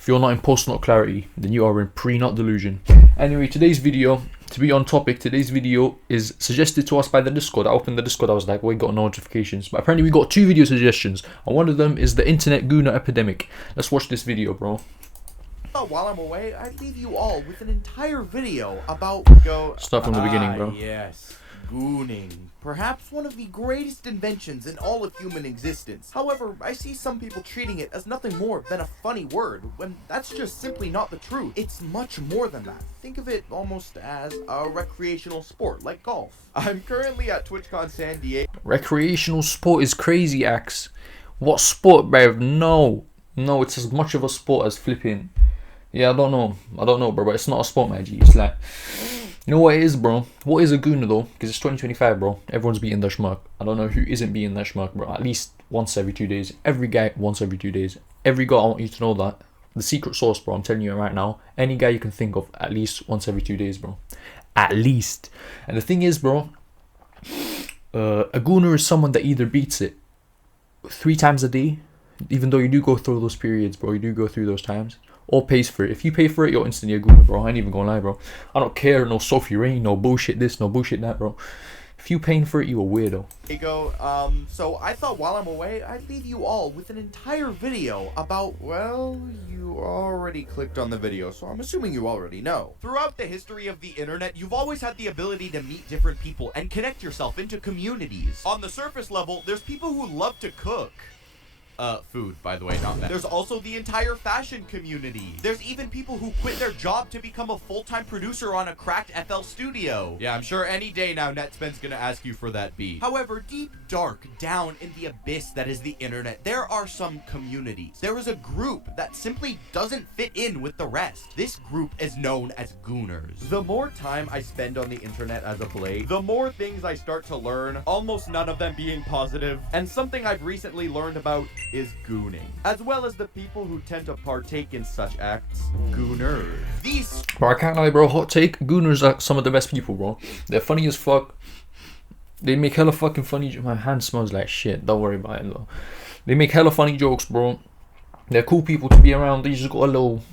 If you're not in post-nut clarity, then you are in pre-nut delusion. Anyway, today's video, to be on topic, today's video is suggested to us by the Discord. I opened the Discord, I was like, we got notifications. But apparently we got 2 video suggestions. And one of them is the internet gooner epidemic. Let's watch this video, bro. While I'm away, I'd leave you all with an entire video about Start from the beginning, bro. Yes, gooning. Perhaps one of the greatest inventions in all of human existence. However, I see some people treating it as nothing more than a funny word, when that's just simply not the truth. It's much more than that. Think of it almost as a recreational sport, like golf. I'm currently at TwitchCon San Diego. Recreational sport is crazy, Axe. What sport, bruv? No, it's as much of a sport as flipping. Yeah, I don't know, bro, but it's not a sport, my G. It's like, you know what it is, bro? What is a gooner, though? Because it's 2025, bro. Everyone's beating their schmuck. I don't know who isn't beating their schmuck, bro. At least once every 2 days. Every guy once every 2 days. Every girl, I want you to know that. The secret sauce, bro, I'm telling you right now. Any guy you can think of, at least once every 2 days, bro. At least. And the thing is, bro, a gooner is someone that either beats it 3 times a day, even though you do go through those periods, bro. You do go through those times. Or pays for it. If you pay for it, you're instantly a gooner, bro. I ain't even gonna lie, bro. I don't care, no Sophie Rain, no bullshit this, no bullshit that, bro. If you paying for it, you a weirdo. So I thought while I'm away, I'd leave you all with an entire video about, well, you already clicked on the video, so I'm assuming you already know. Throughout the history of the internet, you've always had the ability to meet different people and connect yourself into communities. On the surface level, there's people who love to cook. Food, by the way, not that. There's also the entire fashion community. There's even people who quit their job to become a full-time producer on a cracked FL studio. Yeah, I'm sure any day now Netspend's gonna ask you for that beat. However, deep, dark, down in the abyss that is the internet, there are some communities. There is a group that simply doesn't fit in with the rest. This group is known as gooners. The more time I spend on the internet as a blade, the more things I start to learn, almost none of them being positive. And something I've recently learned about is gooning, as well as the people who tend to partake in such acts, gooners. These, bro, I can't lie, bro. Hot take. Gooners are some of the best people, bro. They're funny as fuck. They make hella fucking funny. My hand smells like shit. Don't worry about it, though. They make hella funny jokes, bro. They're cool people to be around. They just got a little.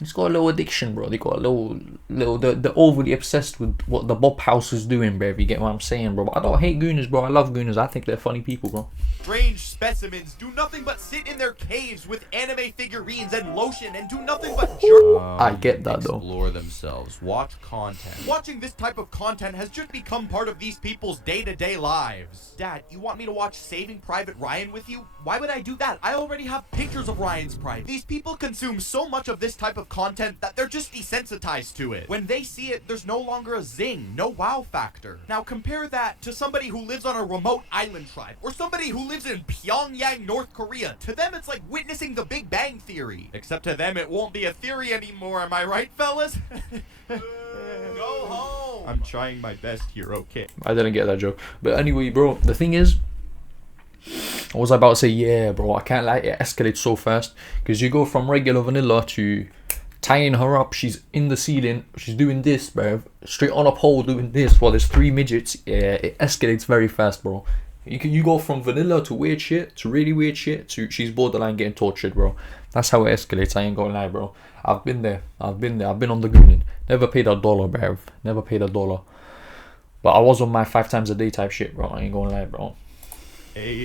It's got a little addiction, bro. They got a little. They're overly obsessed with what the Bob House is doing, bro. If you get what I'm saying, bro. But I don't hate gooners, bro. I love gooners. I think they're funny people, bro. Strange specimens do nothing but sit in their caves with anime figurines and lotion and do nothing but jerk. I get that, though. Explore themselves, watch content. Watching this type of content has just become part of these people's day-to-day lives. Dad, you want me to watch Saving Private Ryan with you? Why would I do that? I already have pictures of Ryan's private. These people consume so much of this type of content that they're just desensitized to it. When they see it, there's no longer a zing, no wow factor. Now compare that to somebody who lives on a remote island tribe, or somebody who lives in Pyongyang, North Korea. To them, it's like witnessing the Big Bang Theory. Except to them, it won't be a theory anymore. Am I right, fellas? Go home. I'm trying my best here, okay? I didn't get that joke. But anyway, bro, the thing is, I was about to say, yeah, bro, I can't lie, it escalates so fast. Because you go from regular vanilla to tying her up, she's in the ceiling, she's doing this, bro. Straight on a pole doing this while there's 3 midgets. Yeah, it escalates very fast, bro. You go from vanilla to weird shit, to really weird shit, to she's borderline getting tortured, bro. That's how it escalates, I ain't gonna lie, bro. I've been there. I've been on the gooning. Never paid $1, bruv. Never paid $1. But I was on my 5 times a day type shit, bro. I ain't gonna lie, bro.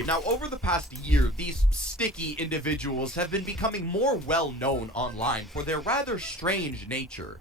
Now, over the past year, these sticky individuals have been becoming more well-known online for their rather strange nature.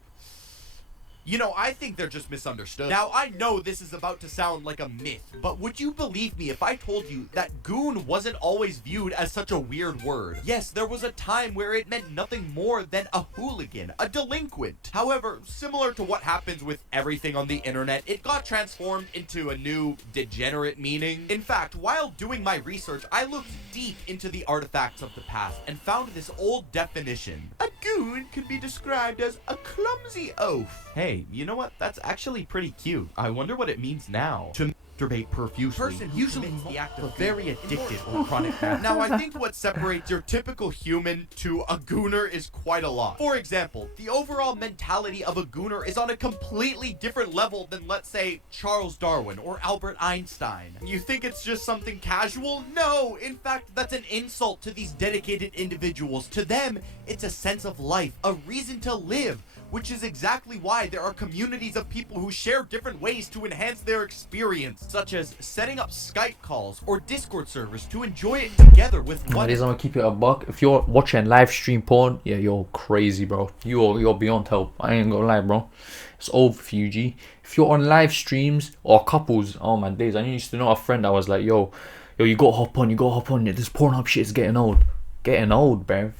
You know, I think they're just misunderstood. Now, I know this is about to sound like a myth, but would you believe me if I told you that goon wasn't always viewed as such a weird word? Yes, there was a time where it meant nothing more than a hooligan, a delinquent. However, similar to what happens with everything on the internet, it got transformed into a new degenerate meaning. In fact, while doing my research, I looked deep into the artifacts of the past and found this old definition. A goon can be described as a clumsy oaf. Hey, you know what? That's actually pretty cute. I wonder what it means now. To masturbate profusely, usually the act of very addicted or chronic masturbation. Now, I think what separates your typical human to a gooner is quite a lot. For example, the overall mentality of a gooner is on a completely different level than, let's say, Charles Darwin or Albert Einstein. You think it's just something casual? No, in fact, that's an insult to these dedicated individuals. To them, it's a sense of life, a reason to live, which is exactly why there are communities of people who share different ways to enhance their experience, such as setting up Skype calls or Discord servers to enjoy it together with one. I'm gonna keep it a buck. If you're watching live stream porn, yeah, you're crazy, bro. You're beyond help. I ain't gonna lie, bro. It's over for you, G. If you're on live streams or couples, oh my days. I used to know a friend that was like, yo, you gotta hop on. This Pornhub shit is getting old. Getting old, bruv.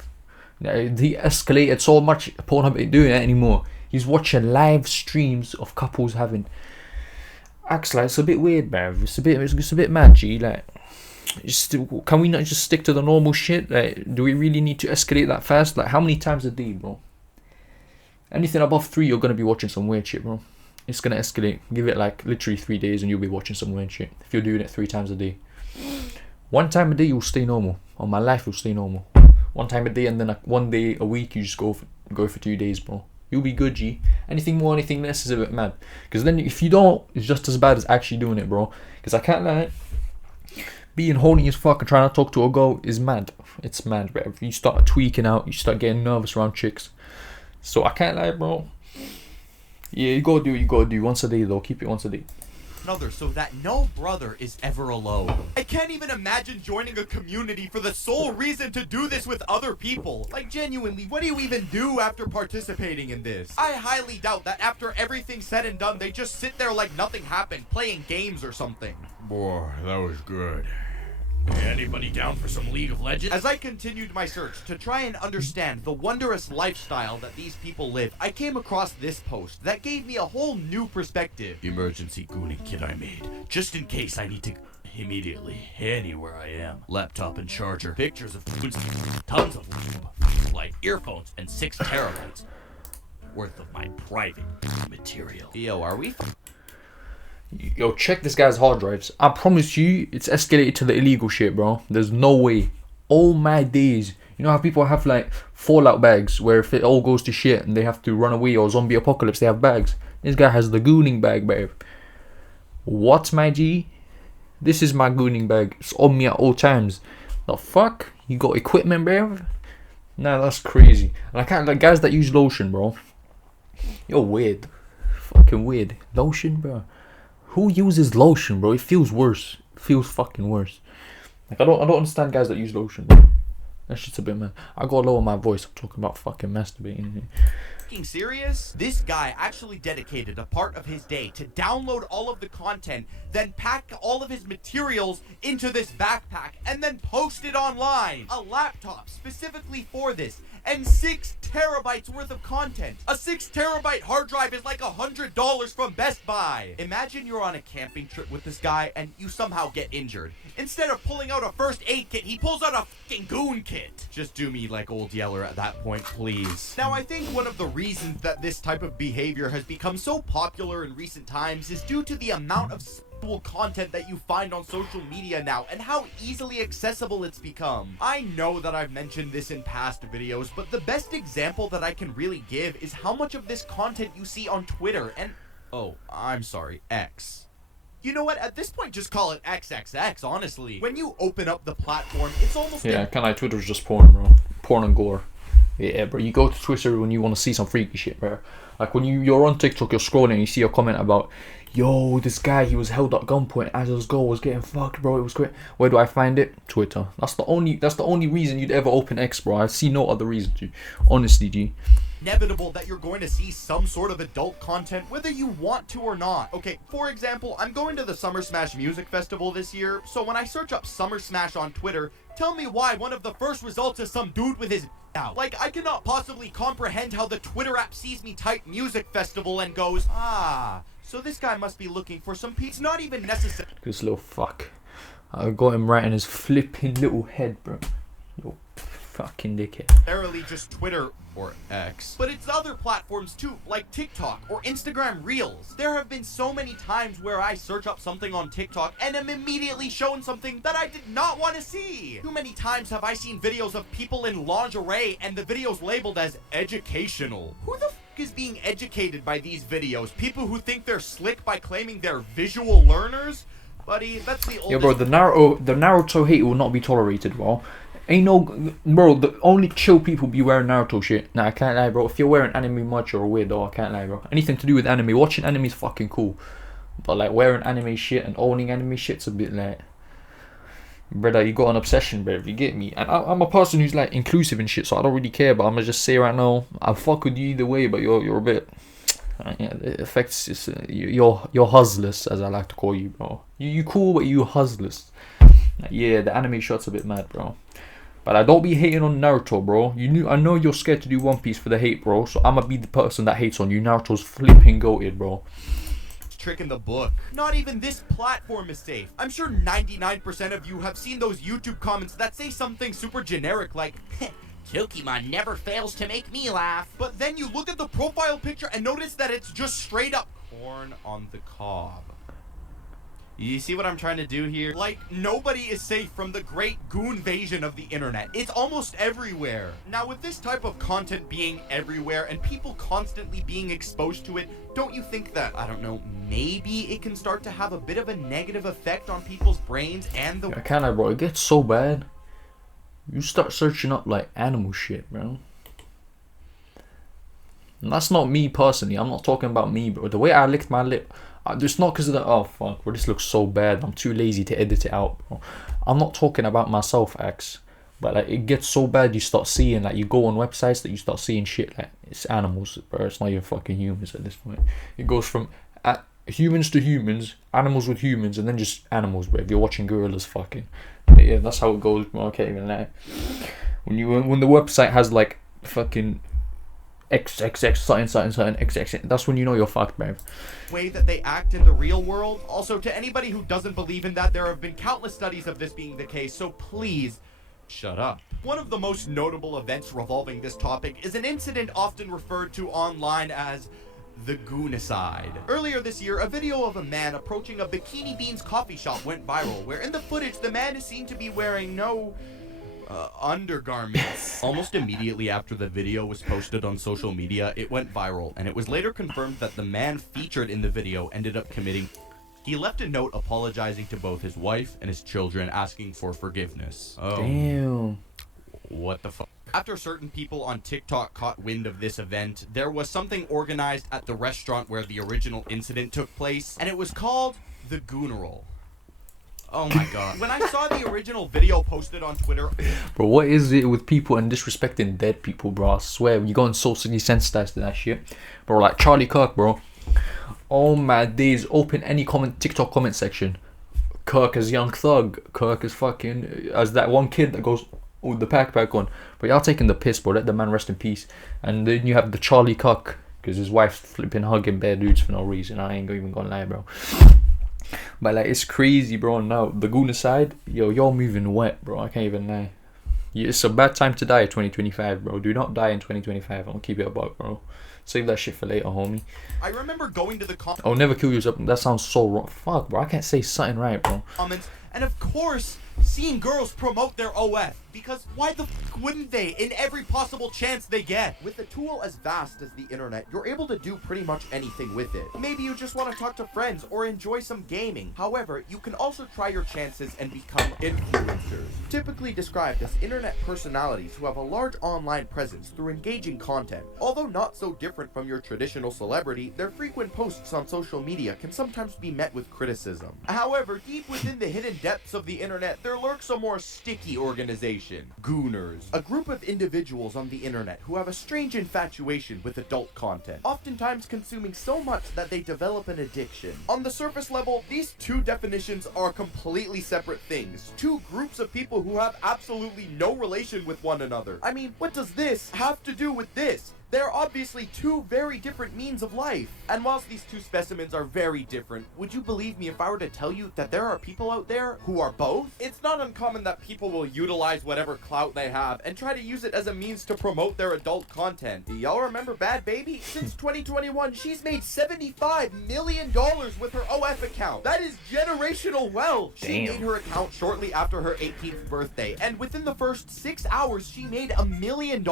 He escalated so much. Pornhub ain't doing that anymore. He's watching live streams of couples having acts. Like, it's a bit weird, bruv. It's a bit mad, G. Like, can we not just stick to the normal shit? Like, do we really need to escalate that fast? Like, how many times a day, bro? Anything above 3, you're gonna be watching some weird shit, bro. It's gonna escalate. Give it like literally 3 days and you'll be watching some weird shit. If you're doing it 3 times a day. 1 time a day, you'll stay normal. On my life, you'll stay normal. 1 time a day, and then like 1 day a week, you just go for 2 days, bro. You'll be good, G. Anything more, anything less is a bit mad. Because then if you don't, it's just as bad as actually doing it, bro. Because I can't lie, being horny as fuck and trying to talk to a girl is mad. It's mad, bro. You start tweaking out, you start getting nervous around chicks. So I can't lie, bro. Yeah, you gotta do what you gotta do. Once a day, though. Keep it once a day. Another, so that no brother is ever alone. I can't even imagine joining a community for the sole reason to do this with other people. Like, genuinely, what do you even do after participating in this? I highly doubt that after everything's said and done, they just sit there like nothing happened, playing games or something. Boy, that was good. Anybody down for some League of Legends? As I continued my search to try and understand the wondrous lifestyle that these people live, I came across this post that gave me a whole new perspective. Emergency gooning kit I made, just in case I need to immediately, anywhere I am. Laptop and charger, pictures of foods, tons of lube, like earphones, and 6 terabytes worth of my private material. Yo, are we Yo, check this guy's hard drives. I promise you, it's escalated to the illegal shit, bro. There's no way. Oh my days. You know how people have like fallout bags where if it all goes to shit and they have to run away, or zombie apocalypse, they have bags. This guy has the gooning bag, babe. What, my G? This is my gooning bag. It's on me at all times. The fuck? You got equipment, babe? Nah, that's crazy. And I can't, like, guys that use lotion, bro. You're weird. Fucking weird. Lotion, bro. Who uses lotion, bro? It feels worse. It feels fucking worse. Like, I don't understand guys that use lotion, bro. That shit's a bit mad. I gotta lower my voice. I'm talking about fucking masturbating here. fucking serious? This guy actually dedicated a part of his day to download all of the content, then pack all of his materials into this backpack, and then post it online. A laptop specifically for this, and 6 terabytes worth of content. A 6 terabyte hard drive is like $100 from Best Buy. Imagine you're on a camping trip with this guy and you somehow get injured. Instead of pulling out a first aid kit, he pulls out a fucking goon kit. Just do me like Old Yeller at that point, please. Now, I think one of the reasons that this type of behavior has become so popular in recent times is due to the amount of content that you find on social media now and how easily accessible it's become. I know that I've mentioned this in past videos, but the best example that I can really give is how much of this content you see on Twitter and, oh, I'm sorry, X. You know what? At this point, just call it XXX, honestly. When you open up the platform, it's almost... Yeah, kind of like Twitter's just porn, bro. Porn and gore. Yeah, bro. You go to Twitter when you want to see some freaky shit, bro. Like when you're on TikTok, you're scrolling and you see a comment about, yo, this guy, he was held at gunpoint as his girl was getting fucked, bro. It was great. Where do I find it? Twitter. That's the only reason you'd ever open X, bro. I see no other reason to. Honestly, G. Inevitable that you're going to see some sort of adult content whether you want to or not. Okay, for example, I'm going to the Summer Smash Music Festival this year, so when I search up Summer Smash on Twitter, tell me why one of the first results is some dude with his out. Like, I cannot possibly comprehend how the Twitter app sees me type music festival and goes, ah, so this guy must be looking for some peace. Not even necessary. This little fuck. I got him right in his flipping little head, bro. Yo, Fucking dickhead. Necessarily just Twitter or X, but it's other platforms too, like TikTok or Instagram Reels. There have been so many times where I search up something on TikTok and am immediately shown something that I did not want to see. Too many times have I seen videos of people in lingerie and the videos labeled as educational. Who the f is being educated by these videos? People who think they're slick by claiming they're visual learners? Buddy, that's the oldest... Yeah, bro, the Naruto hate will not be tolerated, bro. Ain't no... Bro, the only chill people be wearing Naruto shit. Nah, I can't lie, bro. If you're wearing anime much, you're a weirdo. I can't lie, bro. Anything to do with anime, watching anime is fucking cool. But, like, wearing anime shit and owning anime shit's a bit, like... Brother, you got an obsession, bro, if you get me. And I'm a person who's, like, inclusive and shit, so I don't really care. But I'm gonna just say right now, I'll fuck with you either way, but you're a bit... Yeah, it affects you're hustlers, as I like to call you, bro. You cool, but you hustlers. Yeah, the anime shot's a bit mad, bro. But I don't be hating on Naruto, bro. I know you're scared to do One Piece for the hate, bro. So I'ma be the person that hates on you. Naruto's flipping goated, bro. Trick in the book. Not even this platform is safe. I'm sure 99% of you have seen those YouTube comments that say something super generic like, Pokemon never fails to make me laugh. But then you look at the profile picture and notice that it's just straight up corn on the cob. You see what I'm trying to do here? Like, nobody is safe from the great goon invasion of the internet. It's almost everywhere. Now, with this type of content being everywhere and people constantly being exposed to it, don't you think that, I don't know, maybe it can start to have a bit of a negative effect on people's brains and the... Yeah, can I, bro? It gets so bad. You start searching up, like, animal shit, bro. And that's not me personally. I'm not talking about me, bro. The way I licked my lip... It's not because of the, oh fuck, bro, this looks so bad. I'm too lazy to edit it out, bro. I'm not talking about myself, X. But like, it gets so bad you start seeing, like, you go on websites that you start seeing shit like, it's animals, bro. It's not even fucking humans at this point. It goes from humans to humans, animals with humans, and then just animals, bro. If you're watching gorillas fucking. Yeah, that's how it goes, bro. I can't even lie. When the website has like fucking XXX something XX, that's when you know you're fucked, bro. Way that they act in the real world. Also, to anybody who doesn't believe in that, there have been countless studies of this being the case, so please shut up. One of the most notable events revolving this topic is an incident often referred to online as the Goonicide. Earlier this year, a video of a man approaching a Bikini Beans coffee shop went viral, where in the footage the man is seen to be wearing no undergarments. Almost immediately after the video was posted on social media, it went viral, and it was later confirmed that the man featured in the video ended up committing. He left a note apologizing to both his wife and his children, asking for forgiveness. Oh. Damn. What the fuck? After certain people on TikTok caught wind of this event, there was something organized at the restaurant where the original incident took place, and it was called the Gooneral. Oh my god. When I saw the original video posted on Twitter... Bro, what is it with people and disrespecting dead people, bro? I swear, you going socially sensitized to that shit. Bro, like Charlie Kirk, bro. Oh my days, open any TikTok comment section. Kirk as Young Thug. Kirk as fucking... As that one kid that goes with the backpack on. But y'all taking the piss, bro. Let the man rest in peace. And then you have the Charlie Kirk. Because his wife's flipping hugging bare dudes for no reason. I ain't even gonna lie, bro. But like, it's crazy, bro. Now the Goonicide, yo, you're moving wet, bro. I can't even lie. It's a bad time to die in 2025, bro. Do not die in 2025. I'm gonna keep it a buck, bro. Save that shit for later, homie. I remember going to the oh, never kill yourself. That sounds so wrong. Fuck, bro. I can't say something right, bro. Comments, and of course, seeing girls promote their OF. Because why the f wouldn't they, in every possible chance they get? With a tool as vast as the internet, you're able to do pretty much anything with it. Maybe you just want to talk to friends or enjoy some gaming. However, you can also try your chances and become influencers. Typically described as internet personalities who have a large online presence through engaging content. Although not so different from your traditional celebrity, their frequent posts on social media can sometimes be met with criticism. However, deep within the hidden depths of the internet, there lurks a more sticky organization. Gooners, a group of individuals on the internet who have a strange infatuation with adult content, oftentimes consuming so much that they develop an addiction. On the surface level, these two definitions are completely separate things. Two groups of people who have absolutely no relation with one another. I mean, what does this have to do with this? They're obviously two very different means of life. And whilst these two specimens are very different, would you believe me if I were to tell you that there are people out there who are both? It's not uncommon that people will utilize whatever clout they have and try to use it as a means to promote their adult content. Do y'all remember Bad Baby? Since 2021, she's made $75 million with her OF account. That is generational wealth. She made her account shortly after her 18th birthday, and within the first 6 hours, she made $1 million.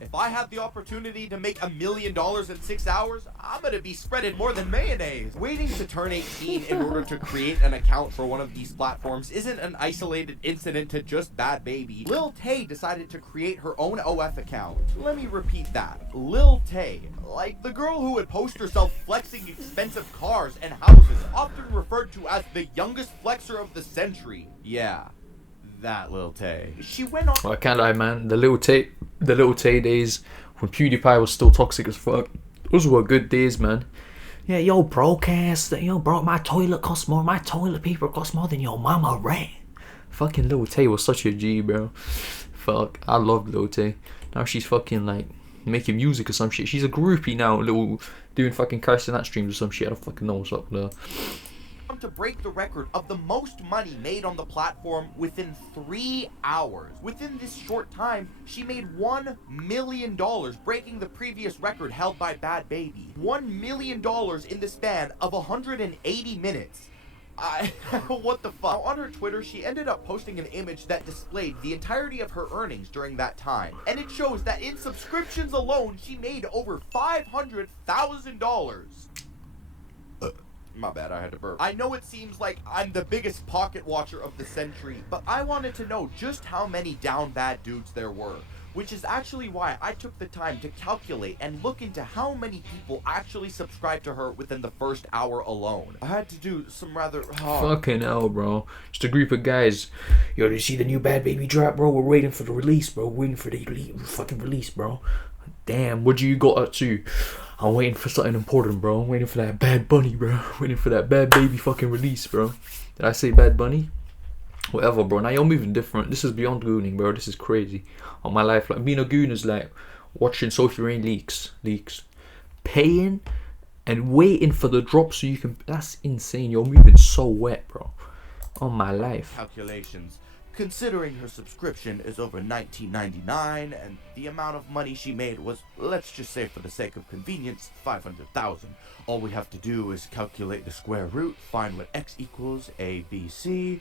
If I had the opportunity to make $1 million in 6 hours, I'm gonna be spreading more than mayonnaise. Waiting to turn 18 in order to create an account for one of these platforms isn't an isolated incident to just Bad Baby. Lil Tay decided to create her own OF account. Let me repeat that. Lil Tay, like the girl who would post herself flexing expensive cars and houses, often referred to as the youngest flexer of the century. Yeah, that Lil Tay. She went on. Well, I can't lie, man. The Lil Tay days when PewDiePie was still toxic as fuck. Those were good days, man. Yeah, yo, broadcast. Yo, bro, my toilet costs more. My toilet paper costs more than your mama rent. Fucking Lil Tay was such a G, bro. Fuck, I love Lil Tay. Now she's fucking like making music or some shit. She's a groupie now, doing fucking cursing at streams or some shit. I don't fucking know what's up there. To break the record of the most money made on the platform within 3 hours. Within this short time, she made $1 million, breaking the previous record held by Bad Baby. $1 million in the span of 180 minutes. What the fuck? On her Twitter, she ended up posting an image that displayed the entirety of her earnings during that time. And it shows that in subscriptions alone, she made over $500,000. My bad, I had to burp. I know it seems like I'm the biggest pocket watcher of the century, but I wanted to know just how many down bad dudes there were, which is actually why I took the time to calculate and look into how many people actually subscribed to her within the first hour alone. I had to do some rather fucking hell, bro. Just a group of guys. Yo, did you see the new Bad Baby drop, bro? We're waiting for the release, bro. Waiting for the fucking release, bro. Damn, what you got up to? I'm waiting for something important, bro. I'm waiting for that Bad Bunny, bro. Waiting for that Bad Baby fucking release, bro. Did I say Bad Bunny? Whatever, bro. Now you're moving different. This is beyond gooning, bro. This is crazy. On my life, like being a goon is like watching Sophie Rain leaks, paying and waiting for the drop so you can. That's insane. You're moving so wet, bro. On my life. Calculations. Considering her subscription is over $19.99 and the amount of money she made was, let's just say for the sake of convenience, $500,000. All we have to do is calculate the square root, find what x equals, a, b, c.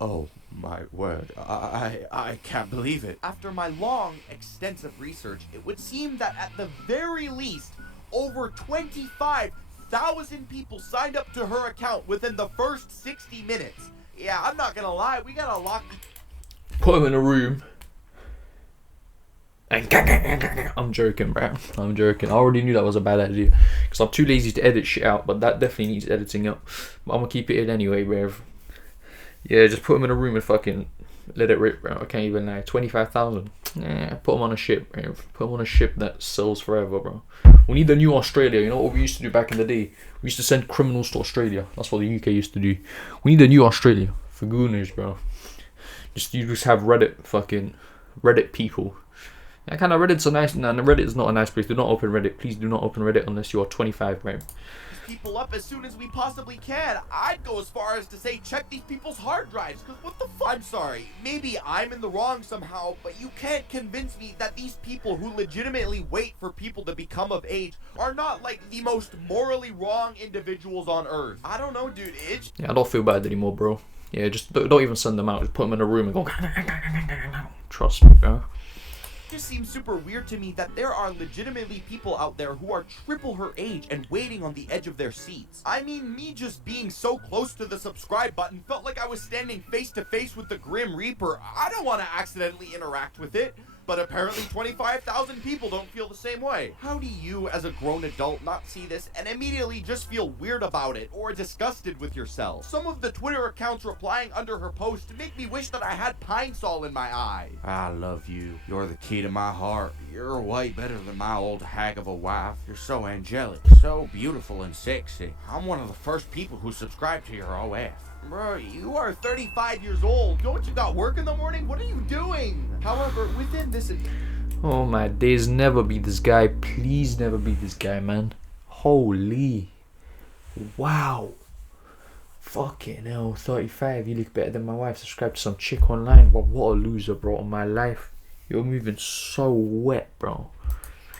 Oh my word, I can't believe it. After my long, extensive research, it would seem that at the very least, over 25,000 people signed up to her account within the first 60 minutes. Yeah, I'm not gonna lie, we gotta lock. Put him in a room. I'm joking, bro. I'm joking. I already knew that was a bad idea because I'm too lazy to edit shit out, but that definitely needs editing up. But I'm gonna keep it in anyway, bro. Yeah, just put him in a room and fucking let it rip, bro. I can't even lie. 25,000. Yeah, put him on a ship, bro. Put him on a ship that sells forever, bro. We need the new Australia. You know what we used to do back in the day? We used to send criminals to Australia. That's what the UK used to do. We need a new Australia for gooners, bro. You just have Reddit people. Yeah, kind of Reddit's a nice. Nah, Reddit is not a nice place. Do not open Reddit. Please do not open Reddit unless you are 25, bro. People up as soon as we possibly can. I'd go as far as to say check these people's hard drives, because what the fuck? I'm sorry, maybe I'm in the wrong somehow, but you can't convince me that these people who legitimately wait for people to become of age are not like the most morally wrong individuals on earth. I don't know, dude. Yeah, I don't feel bad anymore, bro. Yeah, just don't even send them out. Just put them in a room and go. Trust me, bro. It just seems super weird to me that there are legitimately people out there who are triple her age and waiting on the edge of their seats. I mean, me just being so close to the subscribe button felt like I was standing face to face with the Grim Reaper. I don't want to accidentally interact with it. But apparently 25,000 people don't feel the same way. How do you, as a grown adult, not see this and immediately just feel weird about it or disgusted with yourself? Some of the Twitter accounts replying under her post make me wish that I had Pine Sol in my eye. I love you. You're the key to my heart. You're way better than my old hag of a wife. You're so angelic, so beautiful and sexy. I'm one of the first people who subscribed to your OF. Bro, you are 35 years old. Don't you got work in the morning? What are you doing? However, within this... Oh my days, never be this guy. Please never be this guy, man. Holy. Wow. Fucking hell, 35, you look better than my wife. Subscribe to some chick online. But what a loser, bro, in my life. You're moving so wet, bro.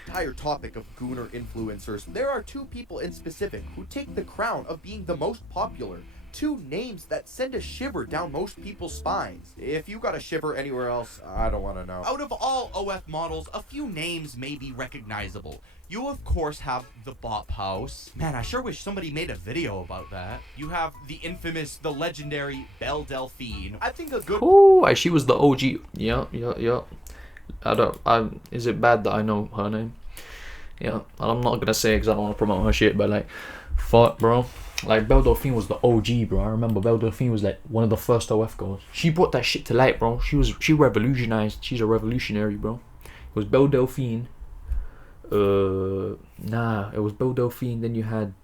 Entire topic of gooner influencers, there are two people in specific who take the crown of being the most popular. Two names that send a shiver down most people's spines. If you got a shiver anywhere else, I don't want to know. Out of all OF models, a few names may be recognizable. You of course have the Bop House. Man, I sure wish somebody made a video about that. You have the infamous, the legendary Belle Delphine. I think a good... Oh, she was the OG. Yeah. Is it bad that I know her name? Yeah, and I'm not gonna say it because I don't want to promote her shit, but like, fuck, bro. Like, Belle Delphine was the OG, bro. I remember Belle Delphine was like one of the first OF girls. She brought that shit to light, bro. She revolutionized. She's a revolutionary, bro. It was Belle Delphine. It was Belle Delphine. Then you had,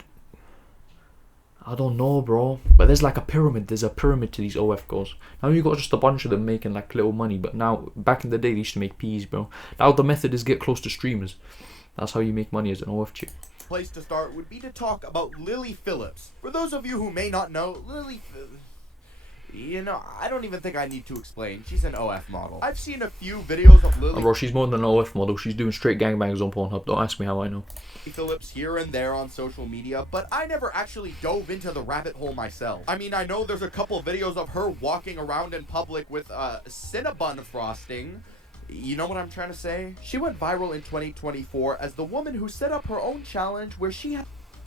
I don't know, bro. But there's like a pyramid. There's a pyramid to these OF girls. Now you got just a bunch of them making like little money. But now, back in the day, they used to make peas, bro. Now the method is get close to streamers. That's how you make money as an OF chick. Place to start would be to talk about Lily Phillips. For those of you who may not know, you know, I don't even think I need to explain. She's an OF model. I've seen a few videos of Lily Bro, she's more than an OF model. She's doing straight gangbangs on Pornhub. Don't ask me how I know. Phillips here and there on social media, but I never actually dove into the rabbit hole myself. I mean, I know there's a couple videos of her walking around in public with Cinnabon frosting. You know what I'm trying to say? She went viral in 2024 as the woman who set up her own challenge where she had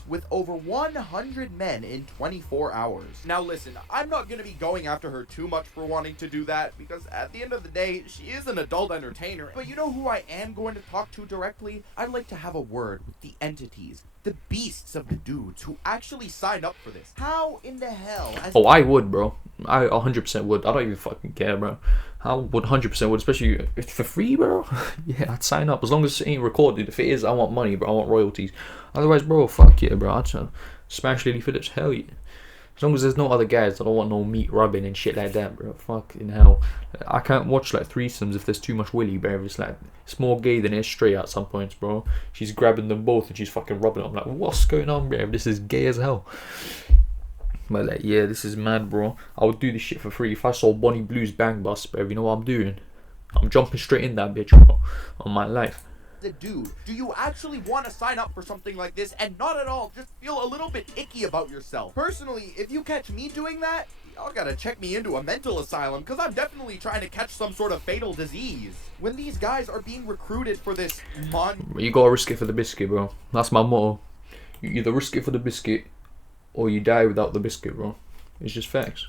with over 100 men in 24 hours. Now listen, I'm not going to be going after her too much for wanting to do that, because at the end of the day, she is an adult entertainer. But you know who I am going to talk to directly? I'd like to have a word with the entities, the beasts of the dudes who actually signed up for this. How in the hell? Oh, I would, bro. I 100% would. I don't even fucking care, bro. I would 100% would, especially if for free, bro. Yeah, I'd sign up as long as it ain't recorded. If it is, I want money, bro. I want royalties. Otherwise, bro, fuck yeah, bro. I'd smash Lily Phillips. Hell yeah. As long as there's no other guys, I don't want no meat rubbing and shit like that, bro. Fucking hell. I can't watch like threesomes if there's too much willy, bro. It's like, it's more gay than it's straight at some points, bro. She's grabbing them both and she's fucking rubbing them. I'm like, what's going on, bro? This is gay as hell. But like, yeah, this is mad, bro. I would do this shit for free. If I saw Bonnie Blue's Bang Bus, bro, you know what I'm doing? I'm jumping straight in that bitch, bro. On my life. Dude, do you actually want to sign up for something like this and not at all just feel a little bit icky about yourself? Personally, if you catch me doing that, y'all gotta check me into a mental asylum, because I'm definitely trying to catch some sort of fatal disease. When these guys are being recruited for this You gotta risk it for the biscuit, bro. That's my motto. You either risk it for the biscuit or you die without the biscuit, bro. It's just facts.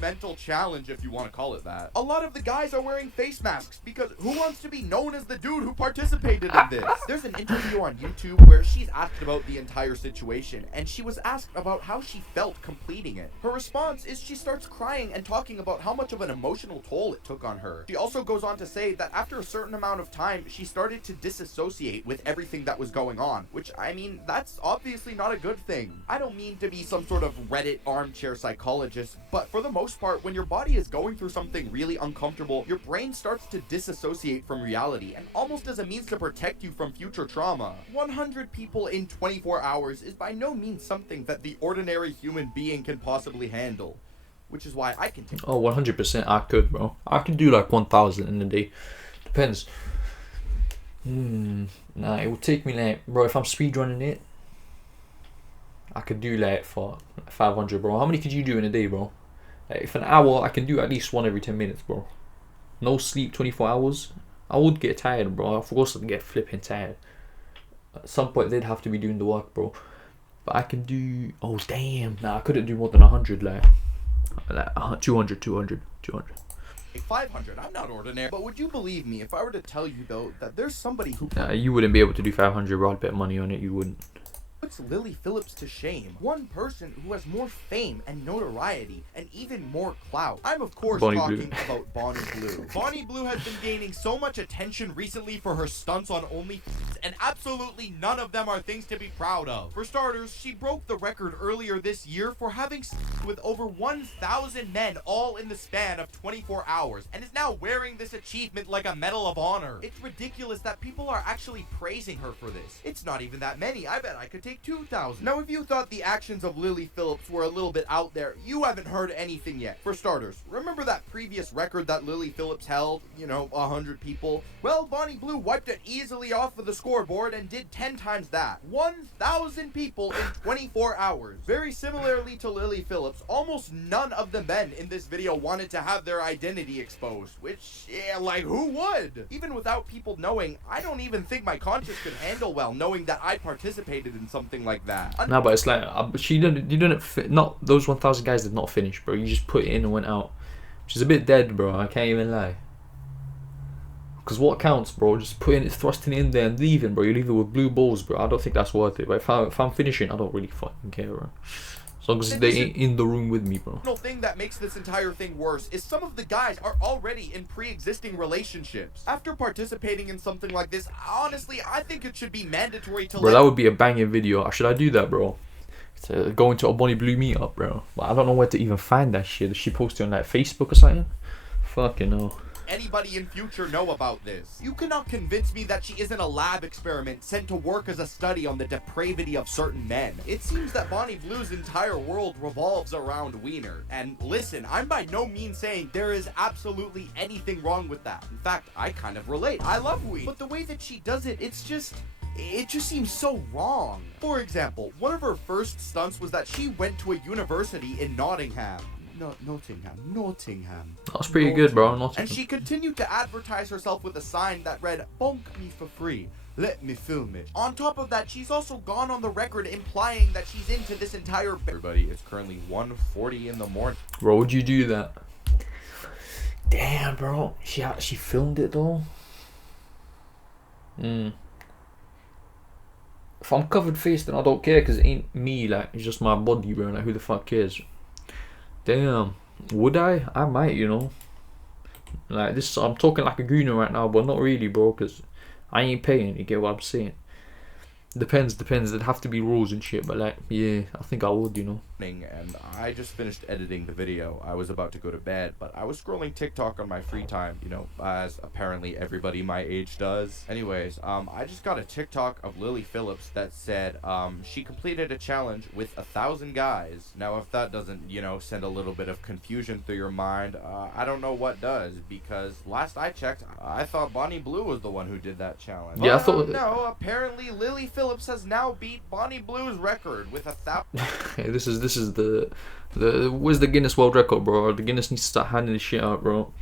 Mental challenge, if you want to call it that. A lot of the guys are wearing face masks because who wants to be known as the dude who participated in this? There's an interview on YouTube where she's asked about the entire situation, and she was asked about how she felt completing it. Her response is she starts crying and talking about how much of an emotional toll it took on her. She also goes on to say that after a certain amount of time, she started to disassociate with everything that was going on, which, I mean, that's obviously not a good thing. I don't mean to be some sort of Reddit armchair psychologist, but for the most part, when your body is going through something really uncomfortable, your brain starts to disassociate from reality, and almost as a means to protect you from future trauma. 100 people in 24 hours is by no means something that the ordinary human being can possibly handle, which is why I can take. Oh, 100% I could, bro. I could do like 1,000 in a day. Depends. Nah, it would take me like, bro, if I'm speedrunning it, I could do like for 500, bro. How many could you do in a day, bro? Like, if an hour, I can do at least one every 10 minutes, bro. No sleep, 24 hours. I would get tired, bro. Of course I'd get flipping tired. At some point, they'd have to be doing the work, bro. But I can do... Oh, damn. Nah, I couldn't do more than 100, like 200. 500, I'm not ordinary. But would you believe me if I were to tell you, though, that there's somebody who... Nah, you wouldn't be able to do 500, bro. I'd bet money on it, you wouldn't. Puts Lily Phillips to shame. One person who has more fame and notoriety and even more clout. I'm of course talking about Bonnie Blue. Bonnie Blue has been gaining so much attention recently for her stunts on OnlyFans and absolutely none of them are things to be proud of. For starters, she broke the record earlier this year for having with over 1,000 men all in the span of 24 hours, and is now wearing this achievement like a Medal of Honor. It's ridiculous that people are actually praising her for this. It's not even that many. I bet I could take 2,000. Now, if you thought the actions of Lily Phillips were a little bit out there, you haven't heard anything yet. For starters, remember that previous record that Lily Phillips held? You know, 100 people? Well, Bonnie Blue wiped it easily off of the scoreboard and did 10 times that. 1,000 people in 24 hours. Very similarly to Lily Phillips, almost none of the men in this video wanted to have their identity exposed, which, yeah, like, who would? Even without people knowing, I don't even think my conscience could handle well knowing that I participated in something like that. No, but it's like, not those 1,000 guys did not finish, bro. You just put it in and went out. Which is a bit dead, bro. I can't even lie. Because what counts, bro? Just putting it, thrusting it in there and leaving, bro. You leave it with blue balls, bro. I don't think that's worth it. But if I'm finishing, I don't really fucking care, bro. As long as they ain't in the room with me, bro. The thing that makes this entire thing worse is some of the guys are already in pre-existing relationships. After participating in something like this, honestly, I think it should be mandatory to Bro, that would be a banging video. Should I do that, bro? To go into a Bonnie Blue meetup, bro. But I don't know where to even find that shit. Is she posted on like Facebook or something? Fucking hell. Anybody in future know about this? You cannot convince me that she isn't a lab experiment sent to work as a study on the depravity of certain men. It seems that Bonnie Blue's entire world revolves around Wiener. And listen, I'm by no means saying there is absolutely anything wrong with that. In fact, I kind of relate. I love Wiener. But the way that she does it, it just seems so wrong. For example, one of her first stunts was that she went to a university in Nottingham. Nottingham. That's pretty good, bro. And she continued to advertise herself with a sign that read, "Bonk me for free. Let me film it." On top of that, she's also gone on the record implying that she's into this entire... Everybody, it's currently 1:40 in the morning. Bro, would you do that? Damn, bro. She actually filmed it, though. If I'm covered faced, then I don't care, because it ain't me, like, it's just my body, bro. Like, who the fuck cares? Damn, would I? I might, you know. Like this, I'm talking like a gooner right now, but not really, bro, because I ain't paying. You get what I'm saying? Depends. There'd have to be rules and shit, but like, yeah, I think I would, you know. And I just finished editing the video. I was about to go to bed, but I was scrolling TikTok on my free time, you know, as apparently everybody my age does. Anyways, I just got a TikTok of Lily Phillips that said she completed a challenge with 1,000 guys. Now, if that doesn't, you know, send a little bit of confusion through your mind, I don't know what does, because last I checked, I thought Bonnie Blue was the one who did that challenge. Yeah, but, I thought... no, apparently Lily Phillips has now beat Bonnie Blue's record with 1,000... Hey, this is the where's the Guinness World Record, bro? The Guinness needs to start handing this shit out, bro.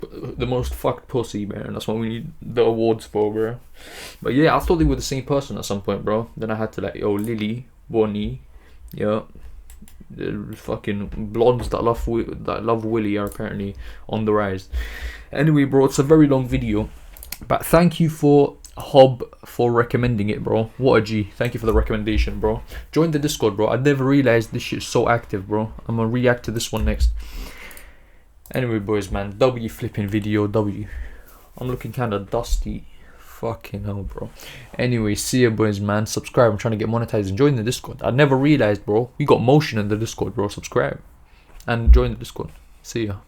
The most fucked pussy, man. That's what we need the awards for, bro. But yeah, I thought they were the same person at some point, bro. Then I had to like, yo, Lily, Bonnie, yeah, the fucking blondes that love Willy are apparently on the rise. Anyway, bro, it's a very long video, but thank you for Hob for recommending it, bro. What a G. Thank you for the recommendation, bro. Join the Discord, bro. I never realized this shit's so active, bro. I'm gonna react to this one next. Anyway, boys, man, W flipping video, W. I'm looking kind of dusty. Fucking hell, bro. Anyway, see ya, boys, man. Subscribe. I'm trying to get monetized and join the Discord. I never realized, bro. We got motion in the Discord, bro. Subscribe and join the Discord. See ya.